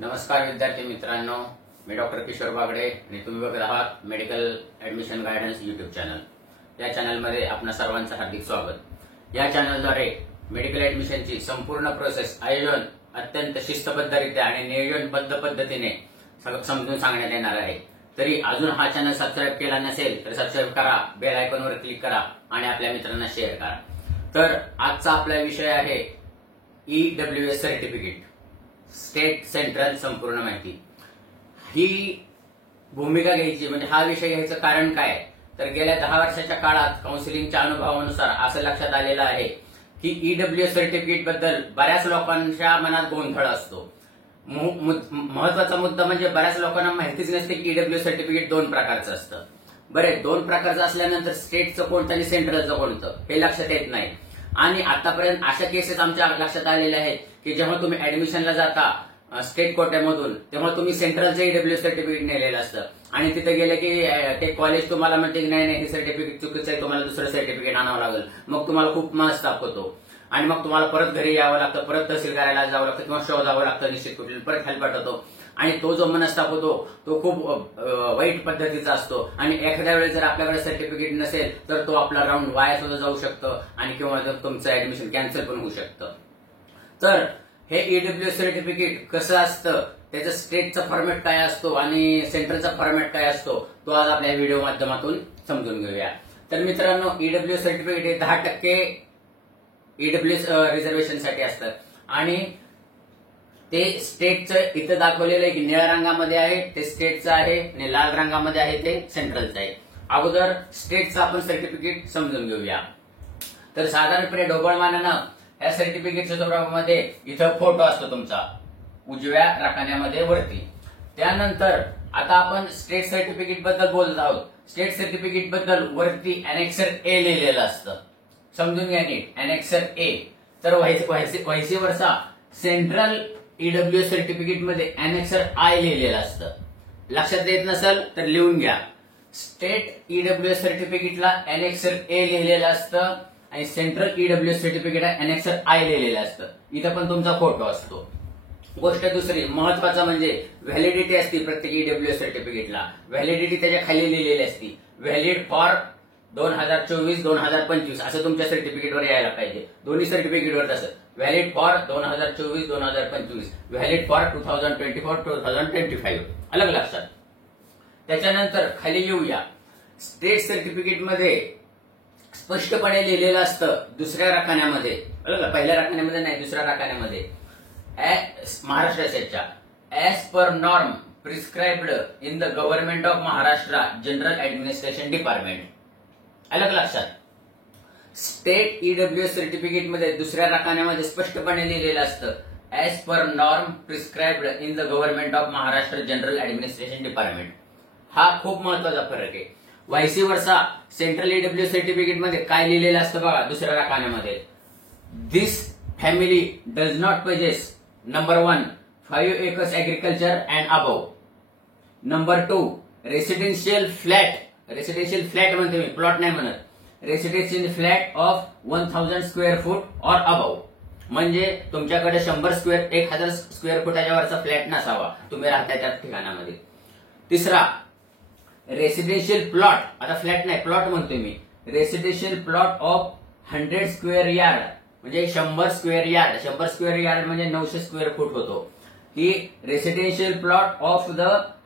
नमस्कार विद्यार्थी मित्रांनो, मी डॉक्टर किशोर बागडे आणि तुम्ही बघत आहात medical admission guidance YouTube channel. या चॅनलमध्ये आपणा सर्वांचं हार्दिक स्वागत। या चॅनलद्वारे मेडिकल ऍडमिशनची संपूर्ण प्रोसेस आयोजन अत्यंत शिस्तबद्धरित्या आणि नियोजनबद्ध पद्धतीने समजून सांगण्यात येणार आहे। तरी अजून हा चॅनल सबस्क्राइब केला नसेल तर सबस्क्राइब करा, बेल आयकॉनवर क्लिक करा आणि आपल्या मित्रांना शेअर करा। तर आजचा आपला विषय आहे EWS सर्टिफिकेट, स्टेट सेंट्रल संपूर्ण माहिती। ही भूमिका घ्यायची म्हणजे हा विषय घ्यायचं कारण काय, तर गेल्या 10 वर्षाच्या काळात काउन्सिलिंगच्या अनुभवानुसार असं लक्षात आलेलं आहे की EWS सर्टिफिकेट बद्दल बऱ्याच लोकांच्या मनात गोंधळ असतो। महत्वाचा मुद्दा म्हणजे बऱ्याच लोकांना माहितीच नसते की EWS सर्टिफिकेट 2 प्रकारचं असतं। बरे 2 प्रकारचं असल्यानंतर स्टेटचं कोणतं आणि सेंट्रलचं कोणतं हे लक्षात येत नाही। आणि आतापर्यंत अशा केसेस आमच्या लक्षात आलेल्या आहेत की जेव्हा तुम्ही ऍडमिशनला जाता स्टेट कोट्यामधून तेव्हा तुम्ही सेंट्रलचं EWS सर्टिफिकेट नेलेलं असतं आणि तिथे गेले की ते कॉलेज तुम्हाला म्हणते की नाही हे सर्टिफिकेट चुकीचं आहे, तुम्हाला दुसरं सर्टिफिकेट आणावं लागेल। मग तुम्हाला खूप मनस्ताप होतो आणि मग तुम्हाला परत घरी यावं लागतं, परत तहसील कार्यालयात जावं लागतं किंवा शोधावं लागतं निश्चित कुठे, परत हेल्पट होतो आणि तो जो मनस्ताप होतो तो खूप वाईट पद्धतीचा असतो। आणि एखाद्या वेळेस जर आपल्याकडे सर्टिफिकेट नसेल तर तो आपला राऊंड वाया सुद्धा जाऊ शकतं आणि किंवा तुमचं ऍडमिशन कॅन्सल पण होऊ शकतं। तर हे EWS सर्टिफिकेट कसं असतं, त्याचं स्टेटचा फॉर्मॅट काय असतो आणि सेंट्रलचा फॉर्मॅट काय असतो, तो आज आपल्या व्हिडिओ माध्यमातून समजून घेऊया। तर मित्रांनो, EWS सर्टिफिकेट हे 10% EWS रिझर्वेशनसाठी असतात आणि ते स्टेटचं इथं दाखवलेलं आहे की निळ्या रंगामध्ये आहे ते स्टेटचं आहे आणि लाल रंगामध्ये आहे ते सेंट्रलचं आहे। अगोदर स्टेटचं आपण सर्टिफिकेट समजून घेऊया। तर साधारणपणे ढोबळमानानं या सर्टिफिकेटच्या स्वरूपामध्ये इथं फोटो असतो तुमचा उजव्या राखान्यामध्ये वरती। त्यानंतर आता आपण स्टेट सर्टिफिकेट बद्दल बोलत आहोत। स्टेट सर्टिफिकेट बद्दल वरती अनेक्सर ए लिहिलेलं असतं, समजून घ्या नीट, अनेक्सर ए। तर व्हायसी वर्सा सेंट्रल EWS सर्टिफिकेट मध्ये अनेक्सर आय लिहिलेलं असतं। लक्षात येत नसेल तर लिहून घ्या, स्टेट EWS सर्टिफिकेटला अनेक्सर ए लिहिलेलं असतं आणि central EWS certificate annexure I लिहिलेलं असतं। इथं पण तुमचा फोटो असतो। गोष्ट दुसरी महत्वाचा म्हणजे व्हॅलिडिटी असते प्रत्येक EWS सर्टिफिकेटला। व्हॅलिडिटी त्याच्या खाली लिहिलेली असते, व्हॅलिड फॉर 2024-2025 असं तुमच्या सर्टिफिकेटवर यायला पाहिजे। दोन्ही सर्टिफिकेटवर तसं व्हॅलिड फॉर 2024-2025, व्हॅलिड फॉर 2024-2025 अलग लक्षात। त्याच्यानंतर खाली येऊया, स्टेट सर्टिफिकेट मध्ये स्पष्टपणे लिहिलेलं असतं दुसऱ्या राखान्यामध्ये, पहिल्या राखान्यामध्ये नाही दुसऱ्या राखान्यामध्ये, महाराष्ट्र स्टेटच्या as per norm prescribed in the government of Maharashtra general administration department. अलग लक्षात, स्टेट EWS सर्टिफिकेट मध्ये दुसऱ्या राखान्यामध्ये स्पष्टपणे लिहिलेलं असतं as per norm prescribed in the government of Maharashtra general administration department. हा खूप महत्वाचा फरक आहे। व्हायसी वर्सा सेंट्रल EWS सर्टिफिकेट मध्ये काय लिहिलेलं असतं बघा दुसऱ्या राखान्यामध्ये, this family does not possess number 1 5 acres agriculture and above, number 2 residential flat म्हणते मी, प्लॉट नाही म्हणत, residential flat of 1000 square foot or above, म्हणजे तुमच्याकडे 1000 स्क्वेअर फुटाच्या वरचा फ्लॅट नसावा तुम्ही राहता त्या ठिकाणामध्ये। तिसरा रेसिडेन्शियल प्लॉट, आता फ्लॅट नाही प्लॉट म्हणतोय मी, residential plot of 100 square yard म्हणजे 100 स्क्वेअर यार्ड, 100 स्क्वेअर यार्ड म्हणजे 900 स्क्वेअर फूट होतो, की residential plot of the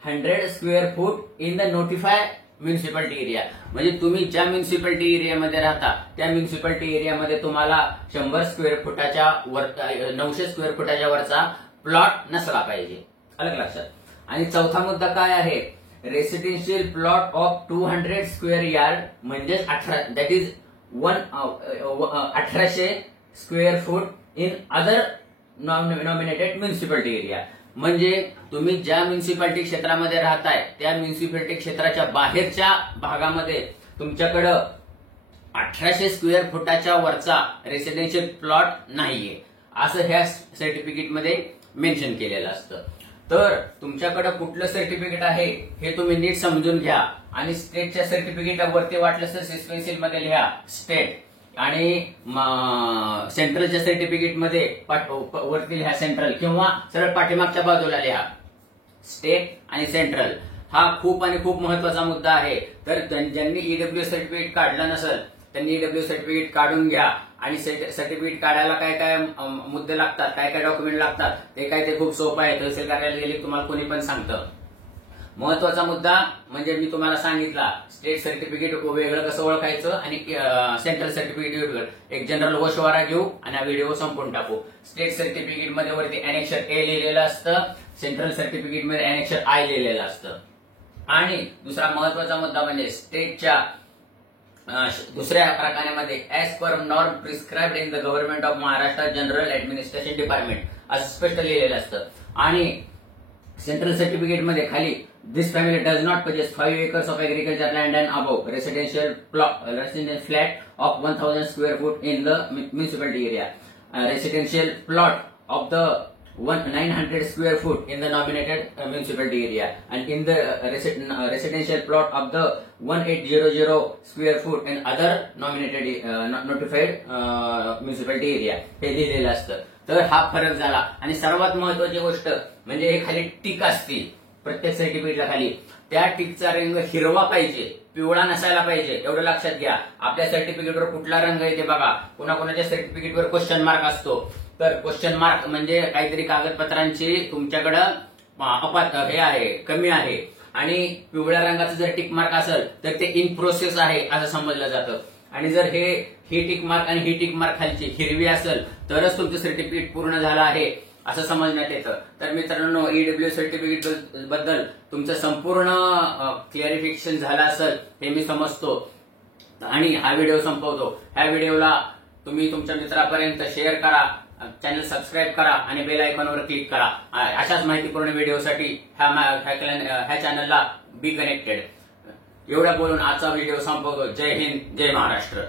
100 square foot in the notify municipality area, म्हणजे तुम्ही ज्या म्युनिसिपॅलिटी एरियामध्ये राहता त्या म्युनिसिपॅलिटी एरियामध्ये तुम्हाला 100 स्क्वेअर फुटाच्या वर 900 स्क्वेअर फुटाच्या वरचा प्लॉट नसला पाहिजे, अलग लक्षात। आणि चौथा मुद्दा काय आहे, residential plot of 200 square yard म्हणजे 1800 square foot in other nominated municipality area, म्हणजे तुम्ही ज्या म्युनिसिपॅलिटी क्षेत्रामध्ये राहताय त्या म्युनिसिपॅलिटी क्षेत्राच्या बाहेरच्या भागामध्ये तुमच्याकडं 1800 स्क्वेअर फुटाच्या वरचा रेसिडेन्शियल प्लॉट नाहीये असं ह्या सर्टिफिकेटमध्ये मेन्शन केलेलं असतं। तर तुमच्याकडे कुठलं सर्टिफिकेट आहे हे तुम्ही नीट समजून घ्या आणि स्टेटच्या सर्टिफिकेटवरती वाटलं तर पेन्सिल मध्ये लिहा स्टेट, आणि सेंट्रलच्या सर्टिफिकेटमध्ये वरती लिहा सेंट्रल किंवा सरळ पाठीमागच्या बाजूला लिहा स्टेट आणि सेंट्रल. हा खूप आणि खूप महत्वाचा मुद्दा आहे. तर ज्यांनी ईडब्ल्यू सर्टिफिकेट काढलं नसेल त्यांनी ईडब्ल्यू सर्टिफिकेट काढून घ्या. आणि सर्टिफिकेट काढायला काय काय मुद्दे लागतात, काय काय डॉक्युमेंट लागतात ते खूप सोपं आहे. तहसील कार्यालयात गेले तुम्हाला कोणी पण सांगतं. महत्वाचा मुद्दा म्हणजे मी तुम्हाला सांगितला स्टेट सर्टिफिकेट वेगळं कसं ओळखायचं आणि सेंट्रल सर्टिफिकेट वेगळं. एक जनरल गोषवारा घेऊ आणि हा व्हिडिओ संपून टाकू. स्टेट सर्टिफिकेट मध्ये वरती अनेक्षर ए लिहिलेलं असतं, सेंट्रल सर्टिफिकेट मध्ये अनेक्षर आय लिहिलेलं असतं. आणि दुसरा महत्वाचा मुद्दा म्हणजे स्टेटच्या दुसऱ्या प्रकारामध्ये as per norm prescribed in the government of Maharashtra general administration department असं स्पष्ट लिहिलेलं असतं. आणि सेंट्रल सर्टिफिकेट मध्ये खाली this family does not possess 5 acres of agriculture land and above residential flat of 1000 square foot in the municipality area, residential plot of the 900 square foot in the nominated municipality area, and in the residential plot of the 1800 square foot in other nominated notified municipality area हे लिहिलेलं असतं. तर हा फरक झाला. आणि सर्वात महत्वाची गोष्ट म्हणजे हे खाली टिक असते प्रत्येक सर्टिफिकेटला खाली. त्या टिकचा रंग हिरवा पाहिजे, पिवळा नसायला पाहिजे, एवढं लक्षात घ्या. आपल्या सर्टिफिकेटवर कुठला रंग येते बघा. कोणाकोणाच्या सर्टिफिकेटवर क्वेश्चन मार्क असतो. तर क्वेश्चन मार्क म्हणजे काहीतरी कागदपत्रांची तुमच्याकडं हे आहे, कमी आहे. आणि पिवळ्या रंगाचं जर टिक मार्क असेल तर ते इन प्रोसेस आहे असं समजलं जातं. आणि जर ही टिक मार्क आणि ही टिक मार्क खालची हिरवी असेल तरच तुमचं सर्टिफिकेट पूर्ण झालं आहे असं समजण्यात येतं. तर मित्रांनो, ईडब्ल्यू सर्टिफिकेट बद्दल तुमचं संपूर्ण क्लिअरिफिकेशन झालं असेल हे मी समजतो आणि हा व्हिडिओ संपवतो. ह्या व्हिडिओला तुम्ही तुमच्या मित्रापर्यंत शेअर करा, चॅनल सबस्क्राईब करा आणि बेल आयकॉनवर क्लिक करा. अशाच माहितीपूर्ण व्हिडिओसाठी ह्या चॅनलला बी कनेक्टेड. एवढं बोलून आजचा व्हिडिओ संपवतो. जय हिंद, जय महाराष्ट्र.